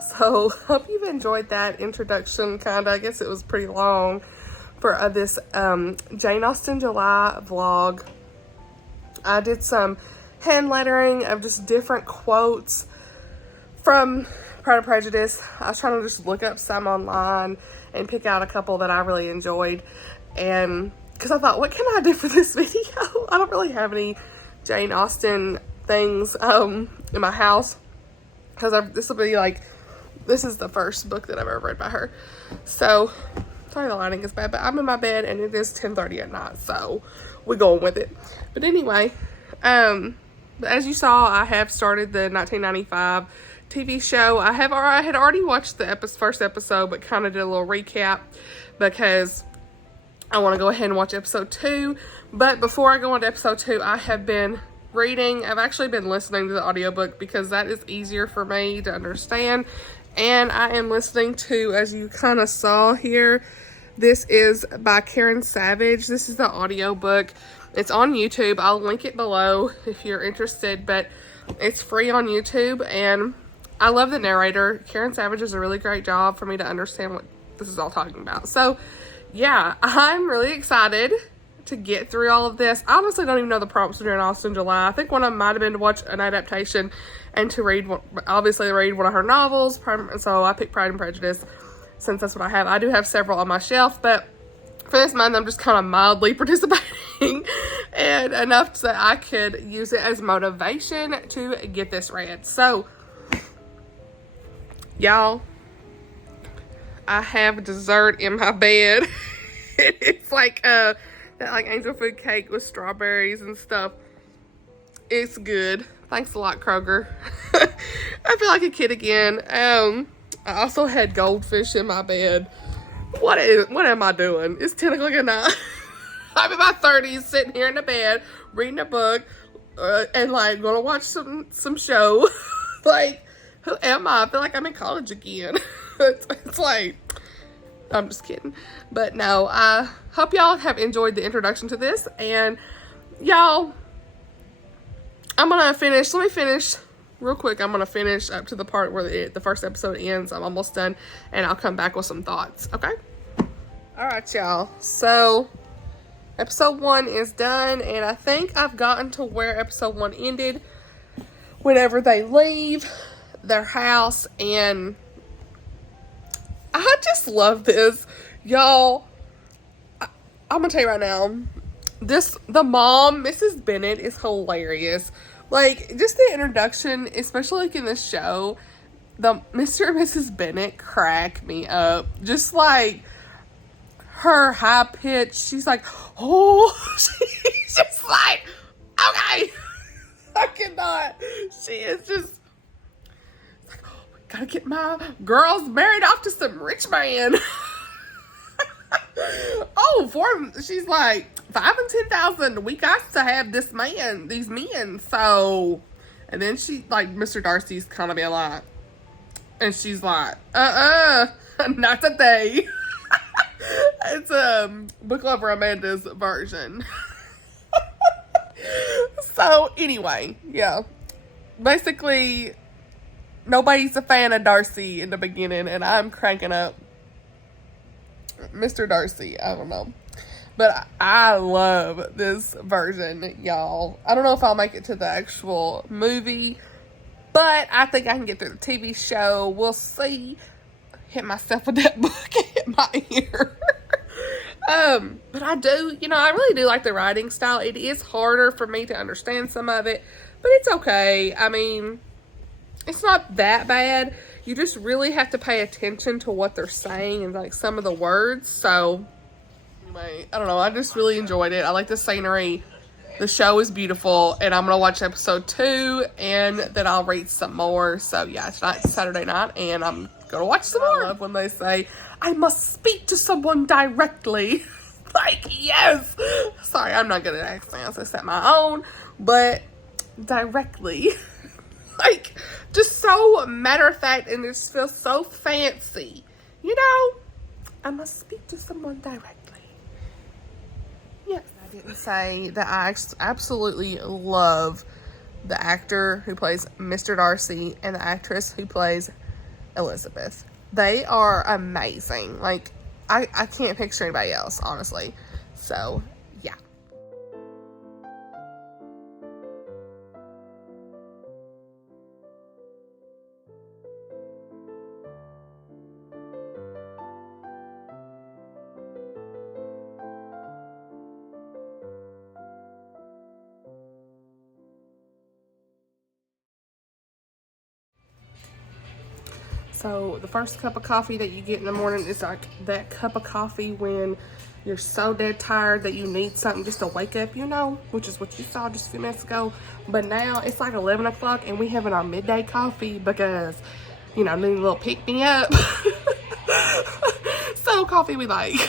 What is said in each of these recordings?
y'all. So hope you've enjoyed that introduction. I guess it was pretty long for this Jane Austen July vlog. I did some hand lettering of just different quotes from Pride and Prejudice. I was trying to just look up some online and pick out a couple that I really enjoyed, and because I thought, what can I do for this video? I don't really have any Jane Austen things in my house, because this will be like, this is the first book that I've ever read by her. So sorry the lighting is bad, but I'm in my bed and it is 10:30 at night, so we're going with it. But anyway, as you saw, I have started the 1995 TV show. I had already watched the first episode, but kind of did a little recap because I want to go ahead and watch episode 2. But before I go on to episode 2, I have been reading. I've actually been listening to the audiobook because that is easier for me to understand. And I am listening to, as you kind of saw here, this is by Karen Savage. This is the audiobook. It's on YouTube. I'll link it below if you're interested, but it's free on YouTube, and I love the narrator. Karen Savage does a really great job for me to understand what this is all talking about. So yeah, I'm really excited to get through all of this. I honestly don't even know the prompts for Jane Austen July. I think one of them might have been to watch an adaptation and to read, obviously read one of her novels. So I picked Pride and Prejudice since that's what I have. I do have several on my shelf, but for this month I'm just kind of mildly participating and enough so I could use it as motivation to get this read. So y'all, I have dessert in my bed. It's like that like angel food cake with strawberries and stuff. It's good. Thanks a lot, Kroger. I feel like a kid again. I also had goldfish in my bed. What am I doing? It's 10 o'clock at night. I'm in my 30s, sitting here in the bed, reading a book, and like gonna watch some show. Like, who am I? I feel like I'm in college again. It's like, I'm just kidding. But no, I hope y'all have enjoyed the introduction to this. And y'all, I'm gonna finish. Let me finish real quick. I'm gonna finish up to the part where the first episode ends. I'm almost done, and I'll come back with some thoughts. Okay? All right, y'all. So episode 1 is done, and I think I've gotten to where episode 1 ended. Whenever they leave their house, and I just love this, y'all. I'm gonna tell you right now, the mom, Mrs. Bennet, is hilarious. Like, just the introduction, especially like in the show, the Mr. and Mrs. Bennet crack me up. Just like her high pitch, she's like, oh, she's just like, okay, I cannot. She is just like, oh, we gotta get my girls married off to some rich man. She's like, 5 and 10,000. We got to have these men. So, and then she, like, Mr. Darcy's kind of be like, and she's like, not today. It's Book Lover Amanda's version. So anyway, yeah, basically nobody's a fan of Darcy in the beginning, and I'm cranking up Mr. Darcy. I don't know, but I love this version, y'all. I don't know if I'll make it to the actual movie, but I think I can get through the TV show. We'll see. Hit myself with that book and hit my ear. But I do, I really do like the writing style. It is harder for me to understand some of it, but it's okay. I mean, it's not that bad. You just really have to pay attention to what they're saying and like some of the words. So anyway, I don't know. I just really enjoyed it. I like the scenery. The show is beautiful, and I'm going to watch episode 2, and then I'll read some more. So yeah, tonight's Saturday night, and I'm going to watch some more. I love when they say, I must speak to someone directly. Like, yes. Sorry, I'm not good at accents. I set my own, but directly. Like, just so matter of fact, and it just feels so fancy. I must speak to someone directly. Yes. I didn't say that I absolutely love the actor who plays Mr. Darcy and the actress who plays Elizabeth. They are amazing. Like, I can't picture anybody else, honestly. So, yeah. So the first cup of coffee that you get in the morning is like that cup of coffee when you're so dead tired that you need something just to wake up, you know, which is what you saw just a few minutes ago. But now it's like 11 o'clock and we having our midday coffee because, you know, need a little pick me up. So coffee we like.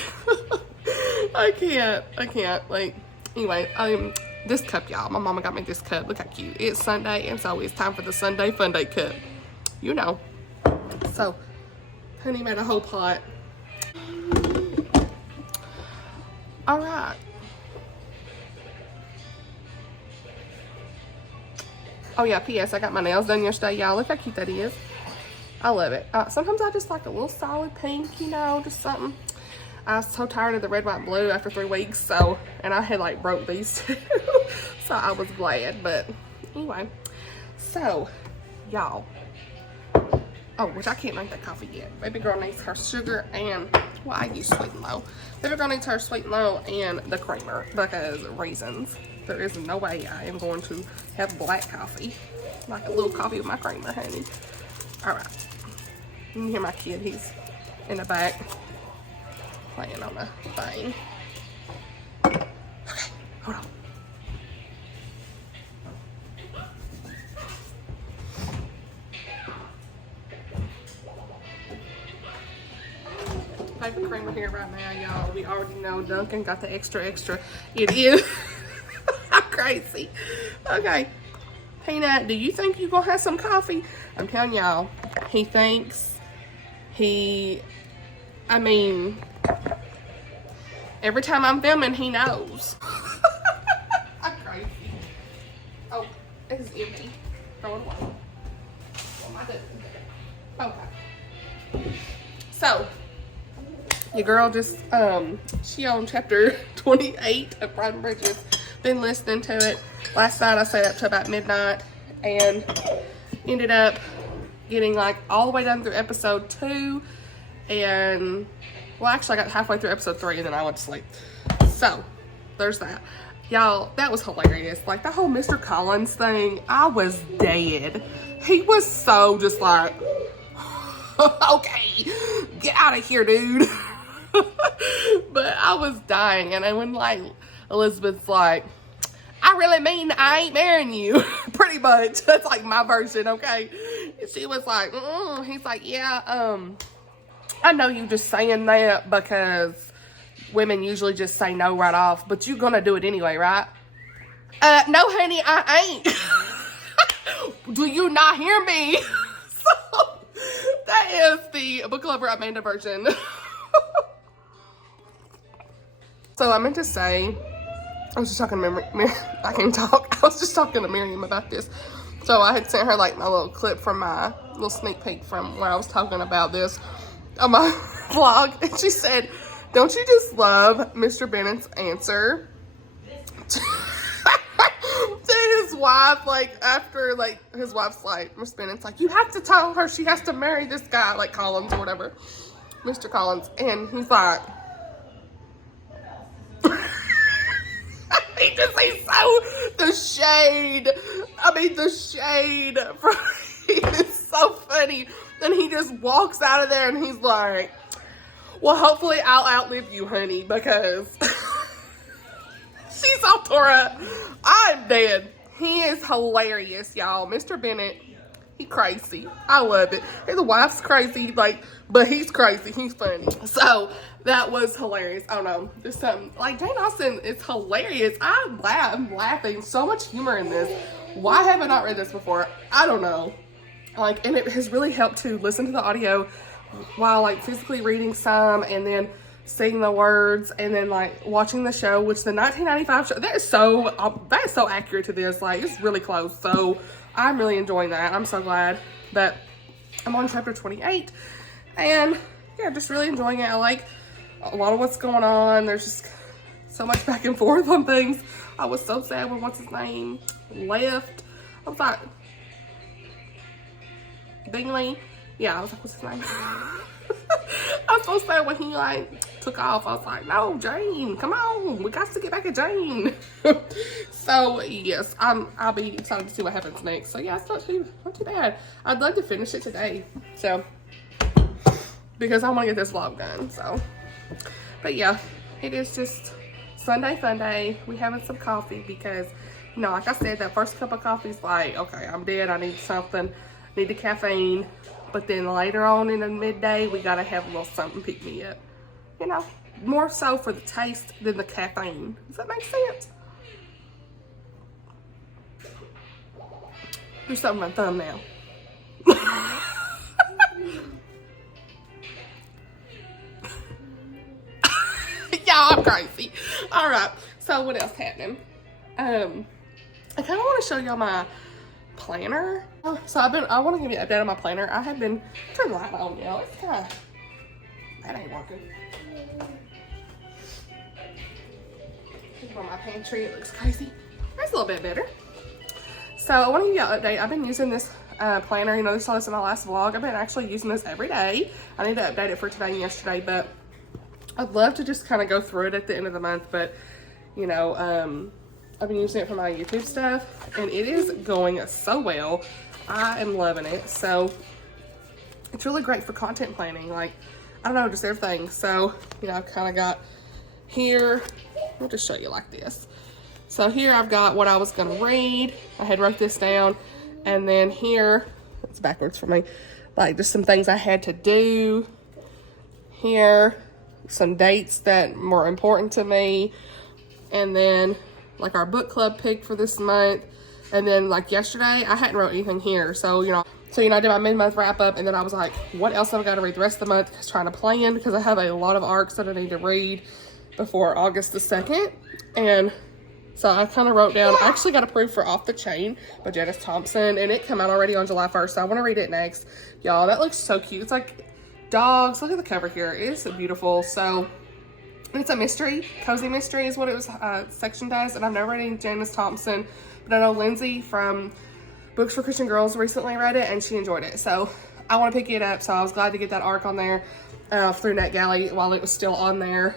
I can't, like, anyway, this cup, y'all, my mama got me this cup. Look how cute. It's Sunday, and so it's time for the Sunday Fun Day cup. You know. So, honey made a whole pot. All right. Oh yeah, P.S. I got my nails done yesterday, y'all. Look how cute that is. I love it. Sometimes I just like a little solid pink, you know, just something. I was so tired of the red, white, and blue after 3 weeks, so, and I had like broke these two, so I was glad, but anyway. So, y'all. Oh, which I can't make that coffee yet. Baby girl needs her sugar and, well, I use sweet and low. Baby girl needs her sweet and low and the creamer because reasons. There is no way I am going to have black coffee. Like a little coffee with my creamer, honey. All right. You can hear my kid. He's in the back playing on the thing. Okay, hold on. Paper creamer here right now, y'all. We already know Duncan got the extra. It is crazy. Okay, Peanut, do you think you're gonna have some coffee? I'm telling y'all, he thinks I mean, every time I'm filming, he knows. I'm crazy. Oh, it's empty. Throw it away. What am I doing? Okay. So, your girl just, she on chapter 28 of Pride and Prejudice. Been listening to it. Last night I stayed up to about midnight and ended up getting like all the way down through episode 2. And, well, actually I got halfway through episode 3 and then I went to sleep. So, there's that. Y'all, that was hilarious. Like, the whole Mr. Collins thing, I was dead. He was so just like, okay, get out of here, dude. But I was dying, and when like Elizabeth's like, I really mean I ain't marrying you. Pretty much. That's like my version, okay? And she was like, he's like, yeah, I know you just saying that because women usually just say no right off, but you gonna do it anyway, right? No, honey, I ain't. Do you not hear me? So, that is the Book Lover Amanda version. So I meant to say, I was just talking to I can't talk. I was just talking to Miriam about this. So I had sent her like my little clip from my little sneak peek from where I was talking about this on my vlog. And she said, don't you just love Mr. Bennett's answer to his wife? Like after like his wife's like, Miss Bennett's like, you have to tell her she has to marry this guy, like Collins or whatever, Mr. Collins. And he's like, he's so, the shade from it's so funny. Then he just walks out of there and he's like, well, hopefully I'll outlive you, honey, because she's all tore up. I'm dead. He is hilarious, y'all. Mr. Bennett, he crazy. I love it. His wife's crazy, like, but he's crazy. He's funny. So that was hilarious. I don't know. Just something like Jane Austen is hilarious. I'm laughing. So much humor in this. Why have I not read this before? I don't know. Like, and it has really helped to listen to the audio while like physically reading some and then seeing the words and then like watching the show, which the 1995 show, that is so accurate to this. Like, it's really close. So I'm really enjoying that. I'm so glad that I'm on chapter 28, and yeah, just really enjoying it. I like a lot of what's going on. There's just so much back and forth on things. I was so sad when what's his name left. I was like, Bingley. Yeah, I was like, what's his name? I was so sad when he like took off. I was like, no, Jane, come on, we got to get back at Jane. So yes, I'll be excited to see what happens next. So yeah, it's not too bad. I'd love to finish it today, so because I want to get this vlog done. So, but yeah, it is just Sunday fun day. We having some coffee because, you know, like I said, that first cup of coffee is like, okay, I'm dead. I need something. Need the caffeine. But then later on in the midday, we gotta have a little something pick me up. You know, more so for the taste than the caffeine. Does that make sense? Do something on my thumbnail. Y'all, I'm crazy. All right. So what else happening? I kind of want to show y'all my planner. So I want to give you an update on my planner. I have been, turn the light on, y'all. It's kind of, that ain't working. Look on my pantry, it looks crazy. That's a little bit better. So I want to give you an update. I've been using this planner. You know, you saw this in my last vlog. I've been actually using this every day. I need to update it for today and yesterday, but I'd love to just kind of go through it at the end of the month. But, you know, I've been using it for my YouTube stuff, and it is going so well. I am loving it. So it's really great for content planning. Like, I don't know, just everything. So, you know, I've kind of got here, I'll just show you like this. So here I've got what I was going to read. I had wrote this down. And then here, it's backwards for me, like just some things I had to do. Here, some dates that were important to me. And then like our book club pick for this month. And then like yesterday, I hadn't wrote anything here. So, you know, I did my mid-month wrap up, and then I was like, what else have I got to read the rest of the month? Just trying to plan, because I have a lot of arcs that I need to read before August the 2nd. And so I kind of wrote down, I actually got approved for Off the Chain by Janice Thompson, and it came out already on July 1st. So I want to read it next. Y'all, that looks so cute. It's like dogs. Look at the cover here. It is so beautiful. So it's a mystery, cozy mystery is what it was sectioned as. And I've never read any Janice Thompson, but I know Lindsay from Books for Christian Girls recently read it, and she enjoyed it. So I want to pick it up. So I was glad to get that arc on there through Netgalley while it was still on there.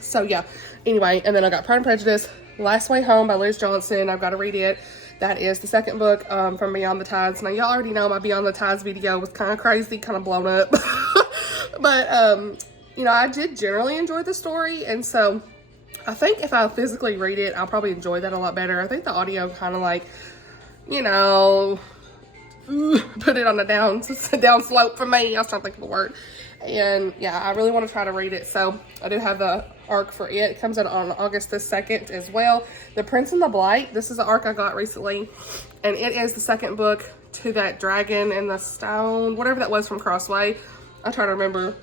So yeah, anyway, and then I got Pride and Prejudice, Last Way Home by Liz Johnson. I've got to read it. That is the second book from Beyond the Tides. Now, y'all already know my Beyond the Tides video was kind of crazy, kind of blown up. But, you know, I did generally enjoy the story. And so I think if I physically read it, I'll probably enjoy that a lot better. I think the audio kind of like, you know, put it on the down slope for me. I was trying to think of a word. And yeah, I really want to try to read it. So I do have the arc for it. It comes out on August the 2nd as well. The Prince and the Blight. This is the arc I got recently. And it is the second book to that Dragon and the Stone, whatever that was from Crossway. I'm trying to remember.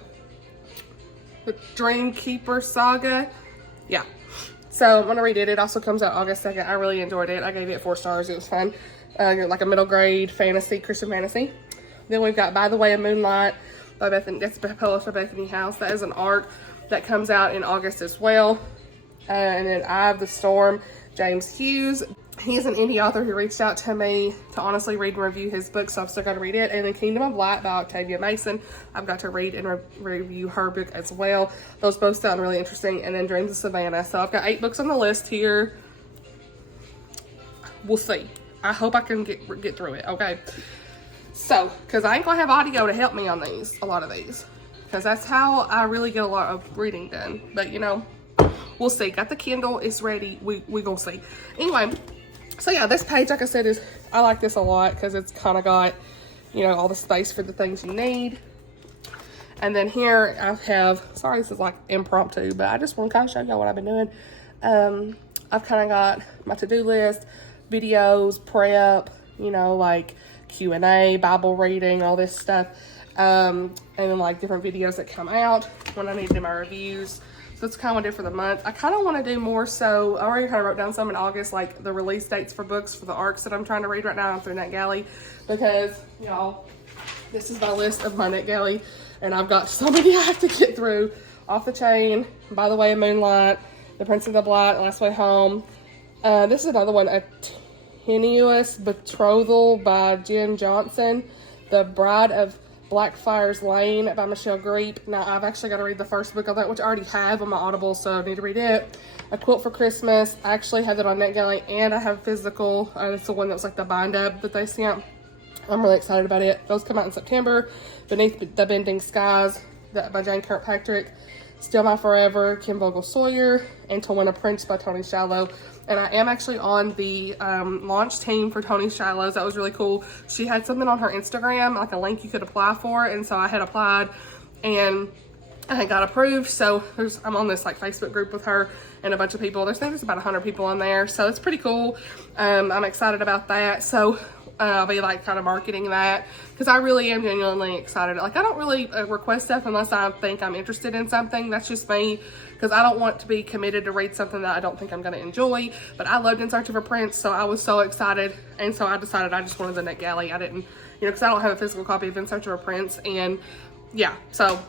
The Dreamkeeper Saga. Yeah. So I'm going to read it. It also comes out August 2nd. I really enjoyed it. I gave it 4 stars. It was fun. Like a middle grade fantasy, Christian fantasy. Then we've got By the Way of Moonlight by Bethany. That's published by Bethany House. That is an arc that comes out in August as well. And then Eye of the Storm, James Hughes. He's an indie author who reached out to me to honestly read and review his book, so I've still got to read it. And then Kingdom of Light by Octavia Mason. I've got to read and review her book as well. Those both sound really interesting. And then Dreams of Savannah. So I've got 8 books on the list here. We'll see. I hope I can get through it, okay? So, because I ain't going to have audio to help me on these, a lot of these. Because that's how I really get a lot of reading done. But, you know, we'll see. Got the Kindle. It's ready. We going to see. Anyway, so yeah, this page, like I said, I like this a lot because it's kind of got, you know, all the space for the things you need. And then here I have, sorry, this is like impromptu, but I just want to kind of show y'all what I've been doing. I've kind of got my to-do list, videos, prep, you know, like Q&A, Bible reading, all this stuff. And then like different videos that come out when I need to do my reviews. So that's kind of what I did for the month. I kind of want to do more, so I already kind of wrote down some in August, like the release dates for books for the arcs that I'm trying to read right now through Netgalley, because, y'all, this is my list of my Netgalley, and I've got so many I have to get through. Off the Chain, By the Way of Moonlight, The Prince of the Blight, Last Way Home. This is another one, A Tenuous Betrothal by Jen Johnson. The Bride of Blackfriars Lane by Michelle Greep. Now, I've actually got to read the first book of that, which I already have on my Audible, so I need to read it. A Quilt for Christmas. I actually have it on Netgalley, and I have physical. It's the one that was like the bind-up that they sent. I'm really excited about it. Those come out in September. Beneath the Bending Skies by Jane Kirkpatrick. Still My Forever, Kim Vogel-Sawyer, and To Win a Prince by Toni Shallow. And I am actually on the launch team for Toni Shallows. That was really cool. She had something on her Instagram, like a link you could apply for, and so I had applied, and I had got approved. So I'm on this like Facebook group with her and a bunch of people. I think there's about 100 people on there, so it's pretty cool. I'm excited about that. So I'll be like kind of marketing that, because I really am genuinely excited. Like, I don't really request stuff unless I think I'm interested in something. That's just me, because I don't want to be committed to read something that I don't think I'm going to enjoy. But I loved In Search of a Prince, so I was so excited, and so I decided I just wanted the Netgalley. I didn't, because I don't have a physical copy of In Search of a Prince, and yeah, so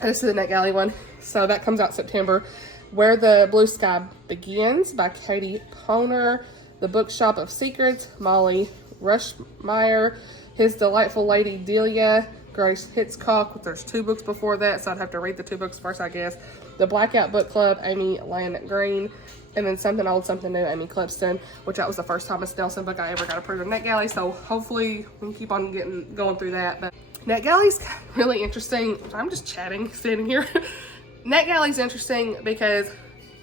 I just did the Netgalley one. So that comes out September. Where the Blue Sky Begins by Katie Poner. The Bookshop of Secrets, Molly Rushmeyer. His Delightful Lady Delia, Grace Hitzcock. There's 2 books before that, so I'd have to read the 2 books first, I guess. The Blackout Book Club, Amy Land Green. And then Something Old, Something New, Amy Clipston, which that was the first Thomas Nelson book I ever got approved in Netgalley, so hopefully we can keep on going through that. But Netgalley's really interesting. I'm just chatting, sitting here. Netgalley's interesting because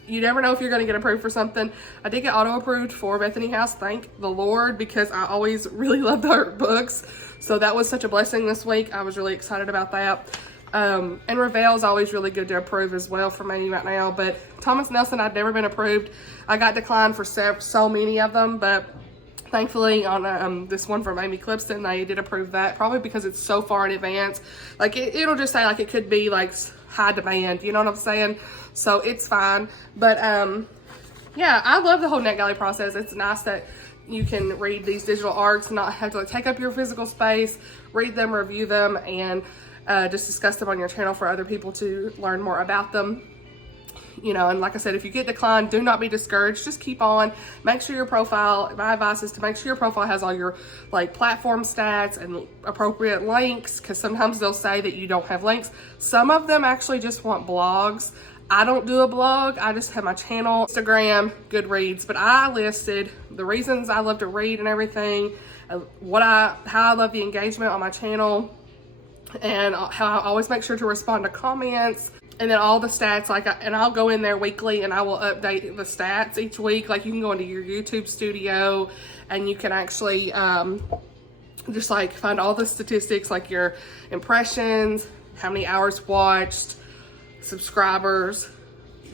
you never know if you're going to get approved for something. I did get auto-approved for Bethany House, thank the Lord, because I always really loved her books. So that was such a blessing this week. I was really excited about that. And Revel's always really good to approve as well for me right now. But Thomas Nelson, I've never been approved. I got declined for so many of them, but thankfully on this one from Amy Clipston, they did approve that, probably because it's so far in advance. Like it'll just say like it could be like high demand, you know what I'm saying? So it's fine. But yeah, I love the whole Netgalley process. It's nice that you can read these digital arcs and not have to like take up your physical space, read them, review them, and just discuss them on your channel for other people to learn more about them. And like I said, if you get declined, do not be discouraged. Just keep on. Make sure your profile, my advice is to make sure your profile has all your like platform stats and appropriate links, because sometimes they'll say that you don't have links. Some of them actually just want blogs. I don't do a blog. I just have my channel, Instagram, Goodreads, but I listed the reasons I love to read and everything, how I love the engagement on my channel, and how I always make sure to respond to comments. And then all the stats, and I'll go in there weekly and I will update the stats each week. Like you can go into your YouTube studio and you can actually just like find all the statistics, like your impressions, how many hours watched, subscribers,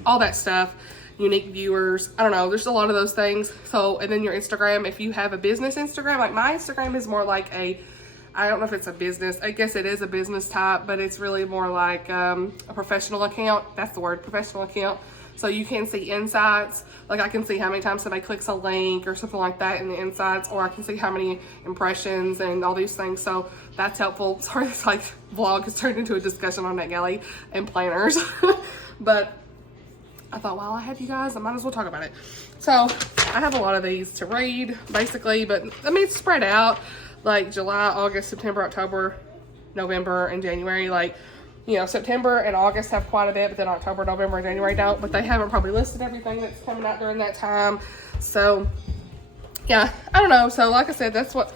all that stuff, unique viewers. I don't know, there's a lot of those things. So, and then your Instagram, if you have a business Instagram, like my Instagram is more like I don't know if it's a business. I guess it is a business type, but it's really more like a professional account. That's the word, professional account. So you can see insights. Like I can see how many times somebody clicks a link or something like that in the insights, or I can see how many impressions and all these things. So that's helpful. Sorry, this like vlog has turned into a discussion on Netgalley and planners. But I thought, while I have you guys, I might as well talk about it. So I have a lot of these to read basically, but I mean, it's spread out. Like July, August, September, October, November, and January. Like, September and August have quite a bit, but then October, November, and January don't. But they haven't probably listed everything that's coming out during that time. So, yeah, I don't know. So, like I said, that's what,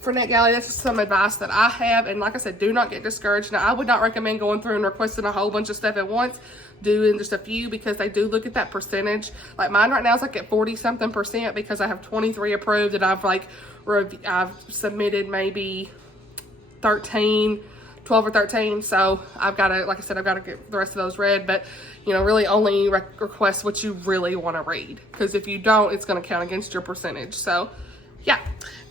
for Netgalley, that's just some advice that I have. And like I said, do not get discouraged. Now, I would not recommend going through and requesting a whole bunch of stuff at once. Doing just a few, because they do look at that percentage. Like mine right now is like at 40-something% because I have 23 approved, and I've submitted maybe 12 or 13. So I've got to, like I said, I've got to get the rest of those read. But really only request what you really want to read, because if you don't, it's going to count against your percentage. So yeah.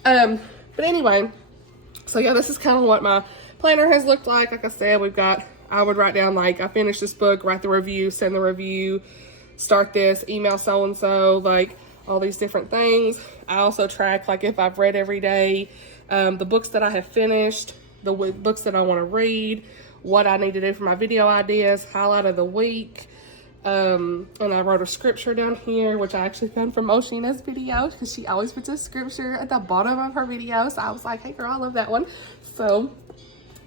But anyway, so yeah, this is kind of what my planner has looked like. Like I said, we've got I would write down, like, I finished this book, write the review, send the review, start this, email so-and-so, like, all these different things. I also track, like, if I've read every day, the books that I have finished, the books that I want to read, what I need to do for my video ideas, highlight of the week. And I wrote a scripture down here, which I actually found from Oshina's video, because she always puts a scripture at the bottom of her videos. So I was like, hey girl, I love that one. So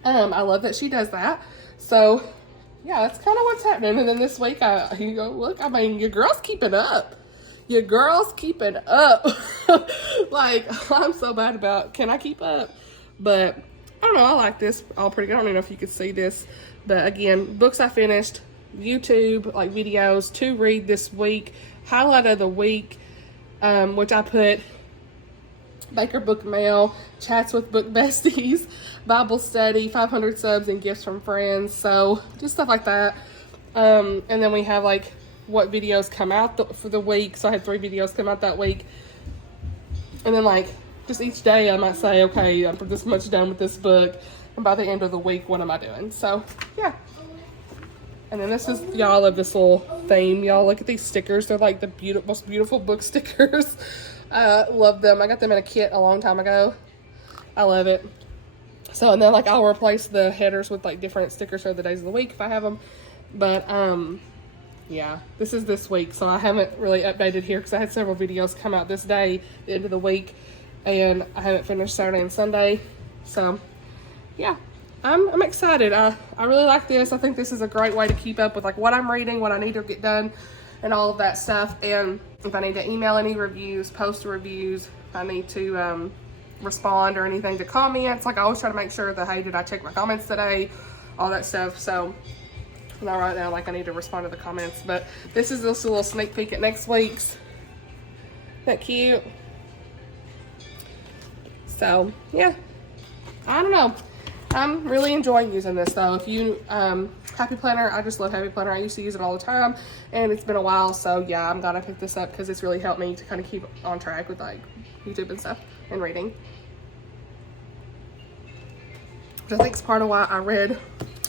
I love that she does that. So yeah, that's kind of what's happening. And then this week, you go, look, I mean, your girl's keeping up. Your girl's keeping up. Like, I'm so bad about, can I keep up? But I don't know, I like this all pretty good. I don't even know if you can see this. But again, books I finished, YouTube, like videos to read this week, highlight of the week, which I put Baker Book Mail, chats with book besties, Bible study, 500 subs, and gifts from friends. So just stuff like that. And then we have like what videos come out for the week. So I had 3 videos come out that week. And then like just each day I might say, okay, I'm this much done with this book. And by the end of the week, what am I doing? So yeah. And then this is, y'all, love this little theme. Y'all look at these stickers. They're like the most beautiful book stickers. Love them. I got them in a kit a long time ago. I love it. So, and then like I'll replace the headers with like different stickers for the days of the week if I have them. But yeah, this is this week. So I haven't really updated here because I had several videos come out this day, the end of the week. And I haven't finished Saturday and Sunday. So yeah. I'm excited. I really like this. I think this is a great way to keep up with like what I'm reading, what I need to get done, and all of that stuff. And if I need to email any reviews, post reviews, if I need to respond or anything to comments, like I always try to make sure that, hey, did I check my comments today? All that stuff. So not right now, like I need to respond to the comments. But this is just a little sneak peek at next week's. Isn't that cute? So yeah, I don't know. I'm really enjoying using this though. If you, Happy Planner, I just love Happy Planner. I used to use it all the time and it's been a while. So yeah, I'm glad I picked this up because it's really helped me to kind of keep on track with like YouTube and stuff and reading. Which I think is part of why I read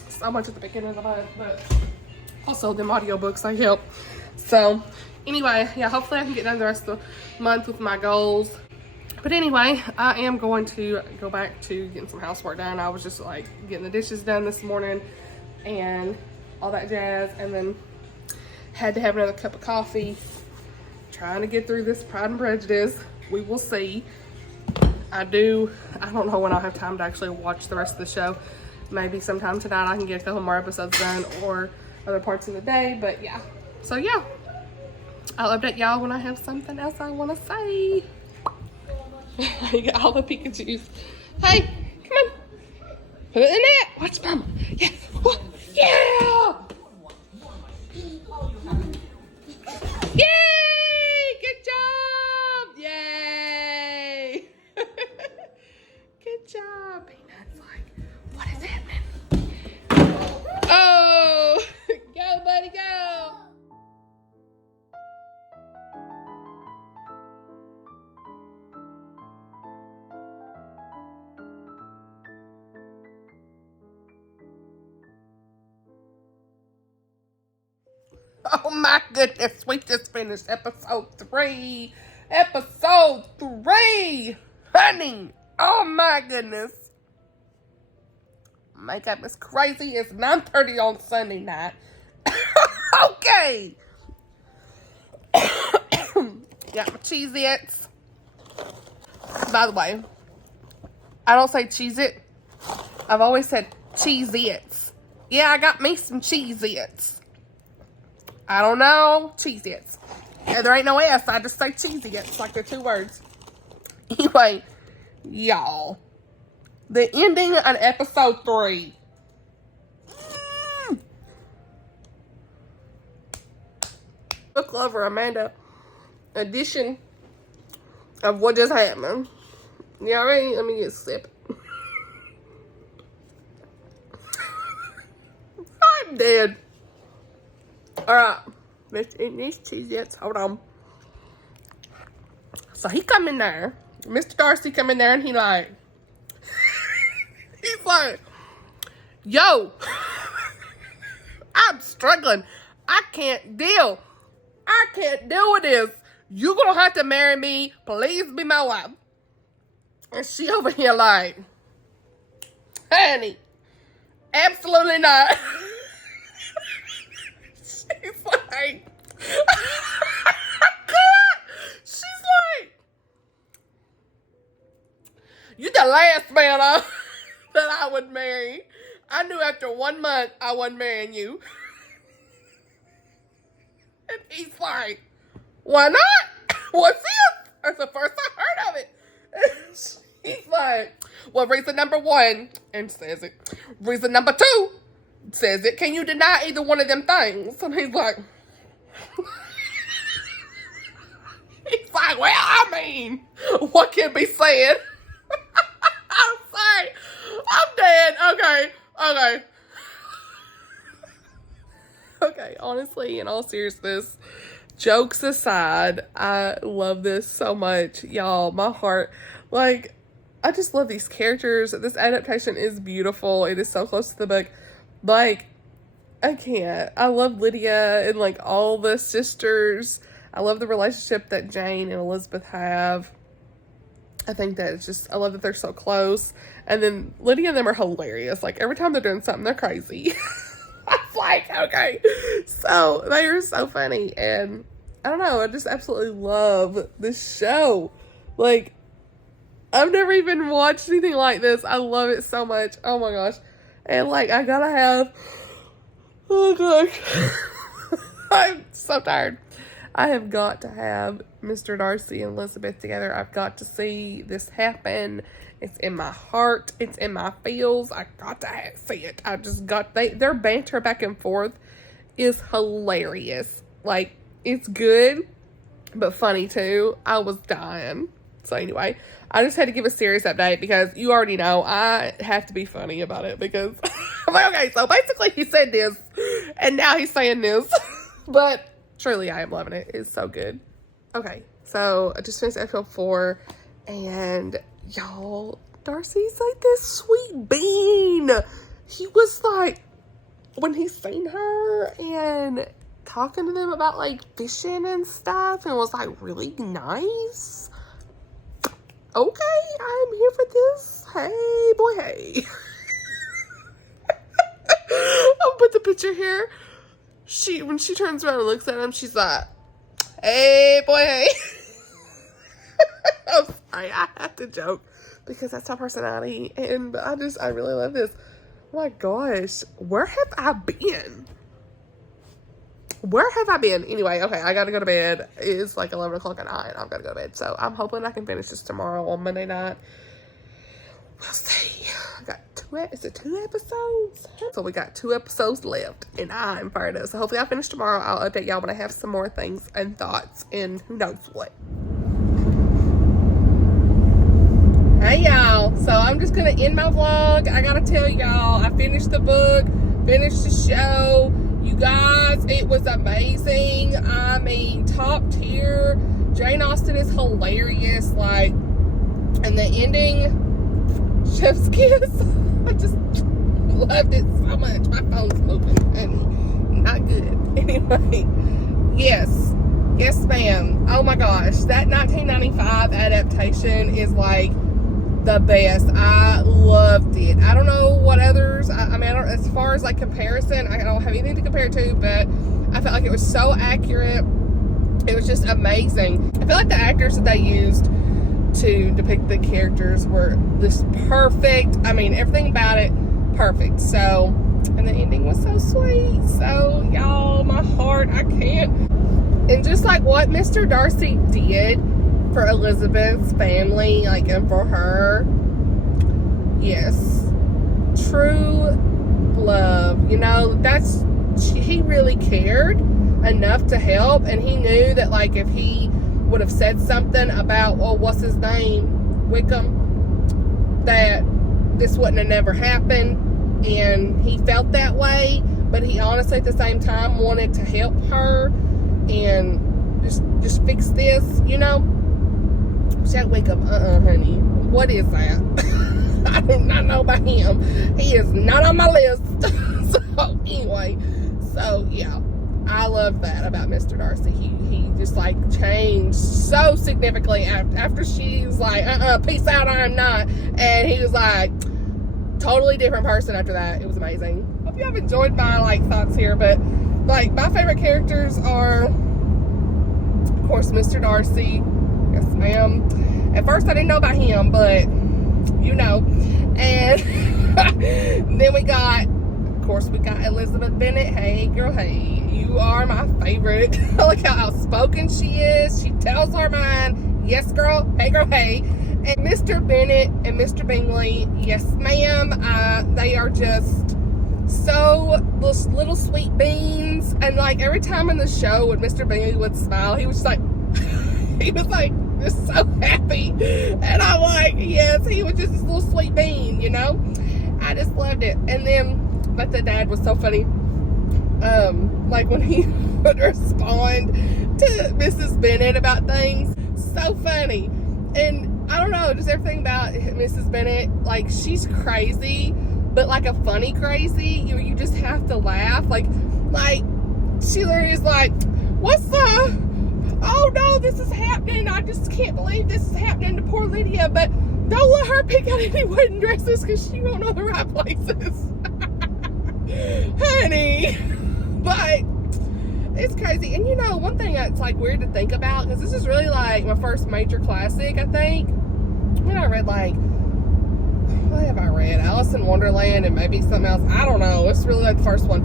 so much at the beginning of the month, but also them audiobooks like help. So anyway, yeah, hopefully I can get done the rest of the month with my goals. But anyway, I am going to go back to getting some housework done. I was just like getting the dishes done this morning and all that jazz. And then had to have another cup of coffee. Trying to get through this Pride and Prejudice. We will see. I don't know when I'll have time to actually watch the rest of the show. Maybe sometime tonight I can get a couple more episodes done or other parts of the day. But yeah. So yeah. I'll update y'all when I have something else I want to say. I got all the Pikachus. Hey, come on. Put it in there. Watch Mama. Yes. What? Yeah. Yay. Good job. Yay. Good job. Peanut's like, what is happening? Oh. Go, buddy, go. Oh my goodness, we just finished episode 3. Episode 3! Honey! Oh my goodness. Makeup is crazy. It's 9:30 on Sunday night. Okay. Got my Cheez-Its. By the way, I don't say Cheez-It. I've always said Cheez-Its. Yeah, I got me some Cheez-Its. I don't know. Cheez-Its. Yeah, there ain't no S. I just say Cheez-Its like they're 2 words. Anyway, y'all. The ending on episode 3. Book Lover Amanda edition of what just happened. You all right? Let me get a sip. I'm dead. Alright, let's eat these Cheez-Its. Hold on. So he come in there. Mr. Darcy come in there and he's like, yo. I'm struggling. I can't deal with this. You're gonna have to marry me. Please be my wife. And she over here like, honey, absolutely not. She's like, she's like, you the last man that I would marry. I knew after 1 month I wasn't marrying you. And he's like, why not? What's this? That's the first I heard of it. And she's like, well, reason number 1, and says it. Reason number 2, says it. Can you deny either one of them things? And he's like, well, I mean, what can be said? I'm sorry. I'm dead. Okay. Okay, honestly, in all seriousness, jokes aside, I love this so much. Y'all, my heart, like, I just love these characters. This adaptation is beautiful. It is so close to the book. Like, I can't. I love Lydia and, like, all the sisters. I love the relationship that Jane and Elizabeth have. I think that it's just, I love that they're so close. And then Lydia and them are hilarious. Like, every time they're doing something, they're crazy. I was like, okay. So, they are so funny. And, I don't know, I just absolutely love this show. Like, I've never even watched anything like this. I love it so much. Oh my gosh. And, like, I gotta have, oh gosh. I'm so tired. I have got to have Mr. Darcy and Elizabeth together. I've got to see this happen. It's in my heart. It's in my feels. I got to see it. I just got, their banter back and forth is hilarious. Like, it's good, but funny too. I was dying. So anyway, I just had to give a serious update because you already know I have to be funny about it because I'm like, okay, so basically he said this and now he's saying this. But truly, I am loving it. It's so good. Okay, so I just finished episode 4, and y'all, Darcy's like this sweet bean. He was like, when he seen her and talking to them about like fishing and stuff, and was like really nice. Okay, I'm here for this. Hey, boy, hey. I'll put the picture here. When she turns around and looks at him, she's like, hey, boy, hey. I'm sorry, I have to joke because that's my personality. And I really love this. Oh my gosh, where have I been? Where have I been? Anyway, okay, I gotta go to bed. It's like 11 o'clock at night. I've gotta go to bed. So I'm hoping I can finish this tomorrow on Monday night. We'll see. I got 2 episodes? So we got 2 episodes left, and I'm fired up. So hopefully I'll finish tomorrow. I'll update y'all when I have some more things and thoughts and who knows what. Hey y'all, so I'm just gonna end my vlog. I gotta tell y'all, I finished the book, finished the show. You guys, it was amazing. I mean, top tier. Jane Austen is hilarious. Like, and the ending, chef's kiss. I just loved it so much. My phone's moving and not good. Anyway, yes ma'am. Oh my gosh, that 1995 adaptation is like the best. I loved it. I don't know what others, I mean, as far as like comparison, I don't have anything to compare to, but I felt like it was so accurate. It was just amazing. I feel like the actors that they used to depict the characters were just perfect. I mean, everything about it, perfect. So, and the ending was so sweet. So, y'all, my heart, I can't. And just like what Mr. Darcy did for Elizabeth's family, like, and for her, yes, true love. You know, he really cared enough to help, and he knew that, like, if he would have said something about, well, what's his name, Wickham, that this wouldn't have never happened, and he felt that way, but he honestly at the same time wanted to help her and just fix this, you know. Jack Wickham, honey, what is that? I do not know about him. He is not on my list. So anyway, So yeah, I love that about Mr. Darcy. He just like changed so significantly after she's like, peace out, I'm not. And he was like, totally different person after that. It was amazing. Hope you have enjoyed my like thoughts here, but like my favorite characters are, of course, Mr. Darcy. Yes, ma'am. At first I didn't know about him, but you know. And then we got Elizabeth Bennet. Hey girl, hey, you are my favorite. I like how outspoken she is. She tells her mind. Yes girl, hey. And Mr. Bennet and Mr. Bingley, yes ma'am, they are just so little sweet beans. And like every time in the show when Mr. Bingley would smile, he was just like he was like just so happy. And I'm like, yes, he was just this little sweet bean, you know. I just loved it. And then but the dad was so funny. Like when he would respond to Mrs. Bennet about things, so funny. And I don't know, just everything about Mrs. Bennet, like she's crazy, but like a funny crazy. You just have to laugh. Like she literally is like, what's the? Oh no, this is happening. I just can't believe this is happening to poor Lydia. But don't let her pick out any wedding dresses because she won't know the right places. Honey. But it's crazy. And you know, one thing that's like weird to think about, because this is really like my first major classic, I think. When I read like, what have I read? Alice in Wonderland and maybe something else. I don't know. It's really like the first one.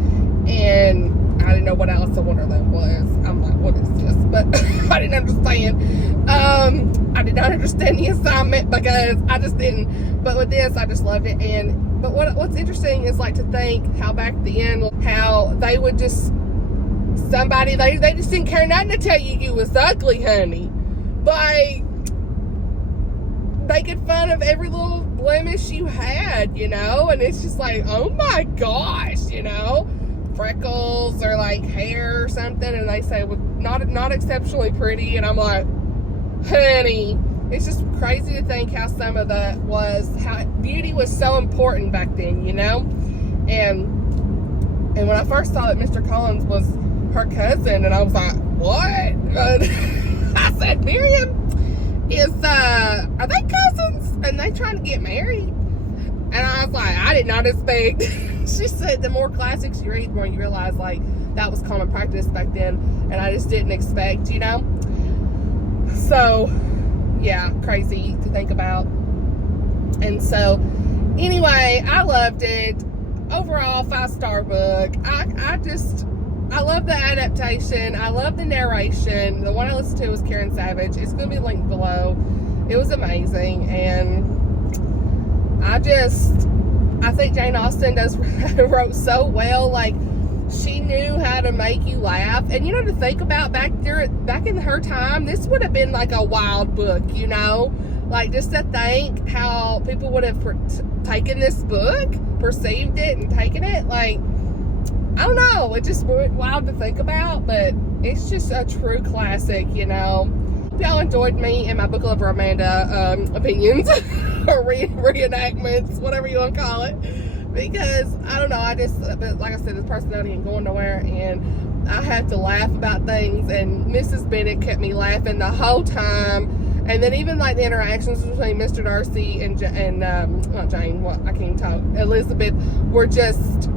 And I didn't know what Alice in Wonderland was. I'm like, what is this? But I didn't understand. I did not understand the assignment because I just didn't. But with this, I just loved it. But what's interesting is like to think how back at the end, how they would just, they just didn't care nothing to tell you was ugly, honey. Like, making fun of every little blemish you had, you know? And it's just like, oh my gosh, you know? Freckles or like hair or something, and they say, well, not exceptionally pretty. And I'm like, honey, it's just crazy to think how some of that was, how beauty was so important back then, you know? And when I first saw that Mr. Collins was her cousin, and I was like, what? I said, Miriam, are they cousins? And they trying to get married? And I was like, I did not expect. She said the more classics you read, the more you realize like that was common practice back then, and I just didn't expect, you know? So yeah, crazy to think about. And so anyway, I loved it. Overall, 5-star book. I love the adaptation. I love the narration. The one I listened to was Karen Savage. It's going to be linked below. It was amazing. And I think Jane Austen wrote so well. Like, she knew how to make you laugh. And you know, to think about back in her time, this would have been like a wild book, you know? Like, just to think how people would have taken this book, perceived it, and taken it. Like, I don't know. It's just wild to think about, but it's just a true classic, you know? Hope y'all enjoyed me and my Book Lover Amanda opinions or reenactments, whatever you want to call it. Because, I don't know, but like I said, this personality ain't going nowhere, and I have to laugh about things, and Mrs. Bennet kept me laughing the whole time. And then even like the interactions between Mr. Darcy and not Jane, I can't talk, Elizabeth, were just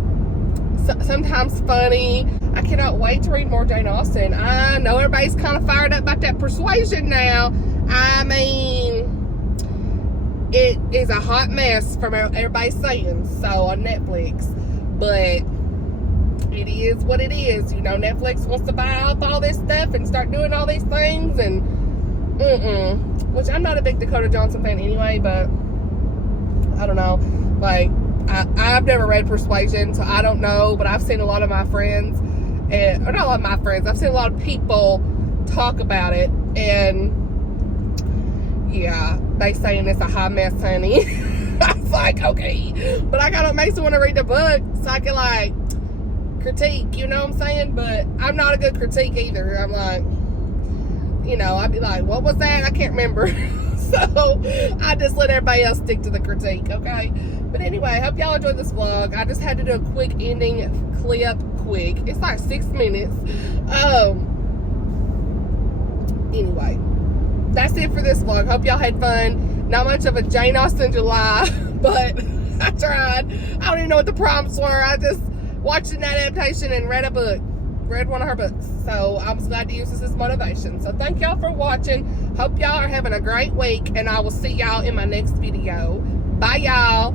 sometimes funny. I cannot wait to read more Jane Austen. I know everybody's kind of fired up about that Persuasion now. I mean, it is a hot mess from everybody's saying so on Netflix, but it is what it is. You know, Netflix wants to buy up all this stuff and start doing all these things, and which I'm not a big Dakota Johnson fan anyway, but I don't know. Like, I've never read Persuasion, so I don't know, but I've seen a lot of my friends, or not a lot of my friends, I've seen a lot of people talk about it, and yeah, they saying it's a hot mess, honey. I was like, okay, but it makes me want to read the book so I can like critique, you know what I'm saying? But I'm not a good critique either. I'm like, you know, I'd be like, what was that? I can't remember. So I just let everybody else stick to the critique, okay? But anyway, hope y'all enjoyed this vlog. I just had to do a quick ending clip, quick. It's like 6 minutes. Anyway, that's it for this vlog. Hope y'all had fun. Not much of a Jane Austen July, but I tried. I don't even know what the prompts were. I just watched an adaptation and read one of her books. So I was glad to use this as motivation. So thank y'all for watching. Hope y'all are having a great week, and I will see y'all in my next video. Bye, y'all.